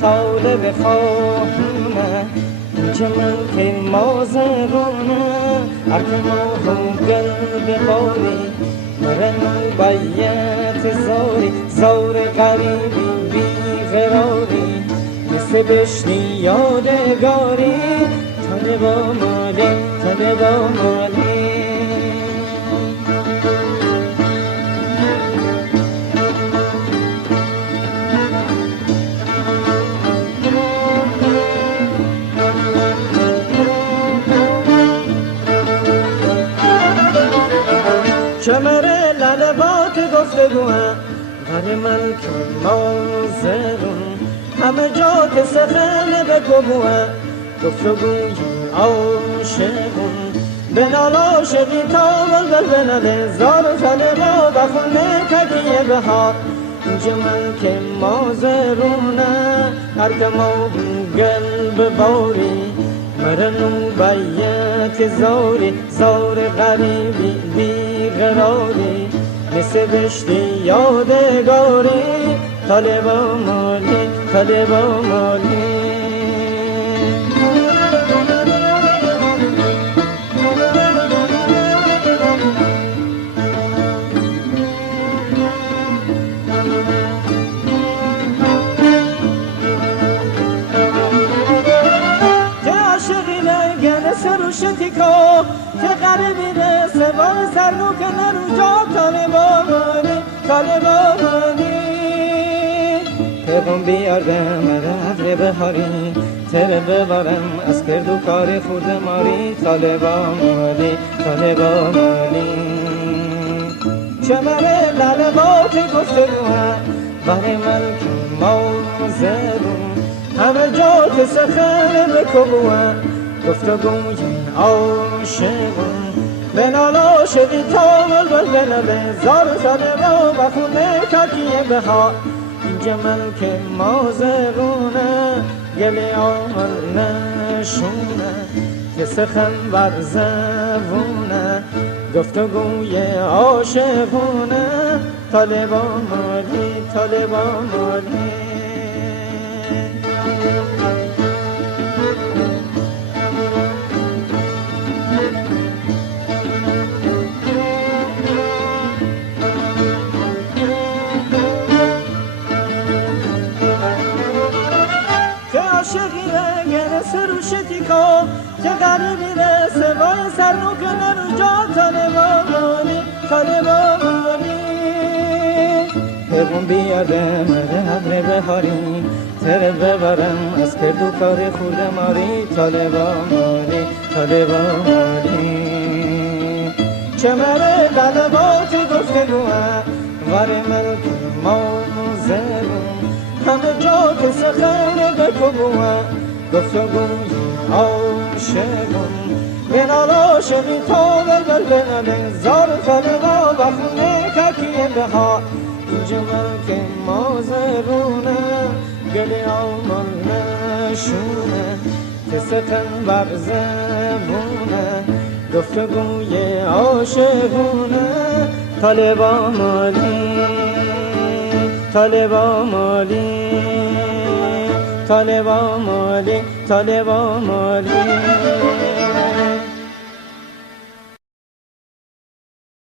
طالب خواهونه جمال که مازرونه عرق ماهو قلب باری مرنو بیت زاری زار غریبی بیقراری مثل بشنی یادگاری طالبا مالی طالبا مالی کمر لالبات گفتگوه بر ملک مازرون همه جا که سخن بگوه گفتگوی عاشقون بنال عاشقی تا بلبل بناله زار و طالبا بخونه تکیه بهار اینجا ملک مازرونه هر که ما قلب باری مرنو بیت زاری زار غریبی بیقراری مثل بشتی یادگاری طالبا مالی طالبا مالی سروشتی کو که غریبی ده سوای سر رو که نرو جا طالبا مالی طالبا مالی پیغام بیاردم رفت بهاری تره ببارم از کرد و کار خورده ماری طالبا مالی طالبا مالی چمر لالبات گفتگوه برای ملک مازرون همه جا که سخن بکبوه گفتگوی عاشقون بنال عاشقی تا بلبل بناله زار و طالبا بخونه تکیه بهار اینجا ملک مازرونه گل آمل نشونه که سخن بر زبونه گفتگوی عاشقونه طالبا مالی طالبا مالی عاشقی گر سروشتی کو که غریبی ده سوای سر رو که نرو جا طالبا مالی طالبا مالی پیغام بیادم ابر بهاری تره ببرم از کرد و کار خورده ماری طالبا مالی طالبا مالی چمر لالبات گفتگوه ور ملک مازرون همه جا که سخن بکبوه گفتگوی عاشقون بنال عاشقی تا بلبل بناله زار و طالبا بخونه تکیه بهار اینجا ملک مازرونه گل آمل نشونه که سخن بر زبونه گفتگوی عاشقونه طالبا مالی طالبا مالی طالبا مالی طالبا مالی